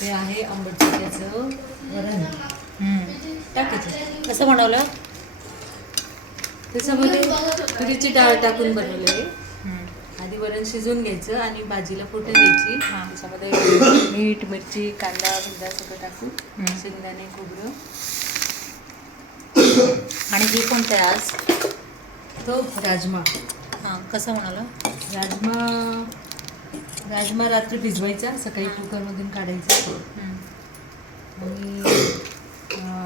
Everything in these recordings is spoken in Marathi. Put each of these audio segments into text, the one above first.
ते आहे आंबट चुक्याचं वरण. टाकायचं. कसं बनवलं? त्याच्यामध्ये तुरीची डाळ टाकून बनवलं आहे. आधी वरण शिजवून घ्यायचं आणि भाजीला फोडणी द्यायची. त्याच्यामध्ये मीठ, मिरची, कांदा बिंदा सगळं टाकून शेंगदाणे, खोबरं. आणि हे कोणतं आहे आज? तो राजमा. कसं बनवलं? राजमा रात्री भिजवायचा, सकाळी कुकरमधून काढायचा आणि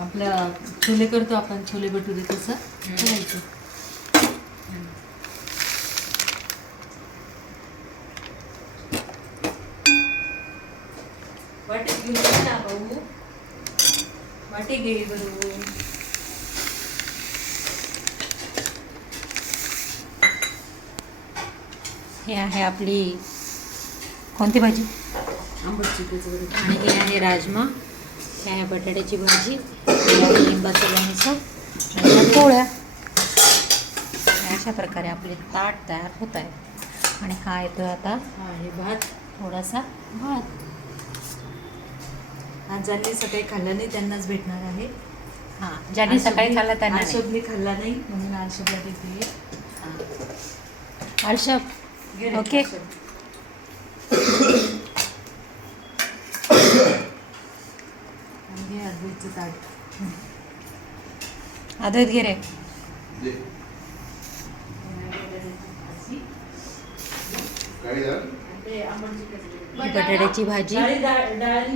आपल्या छोले करतो आपण, छोले भटुरे तसं करायचं. वाटी घेऊन जा भाऊ, वाटी घे बरोबर. हे आहे आपली कोणती भाजी? आंबट चिकूचं वरण. आणि हे आहे राजमा, हे आहे बटाट्याची भाजी, हे आहे लिंबाचं लोणचं आणि ह्या पोळ्या. अशा प्रकारे आपले ताट तयार होत आहे. आणि हा येतो आता हे भात, थोडासा भात. आज ज्यांनी सकाळी खाल्ला नाही त्यांनाच भेटणार आहे. ज्यांनी सकाळी खाल्ला त्यांना नाही. आळशबनी खाल्ला नाही म्हणून आळशबला देते. आळशब ओके. आणि हे अद्वैतचं ताट. अद्वैत घे रे. बटाट्याची भाजी, डाळ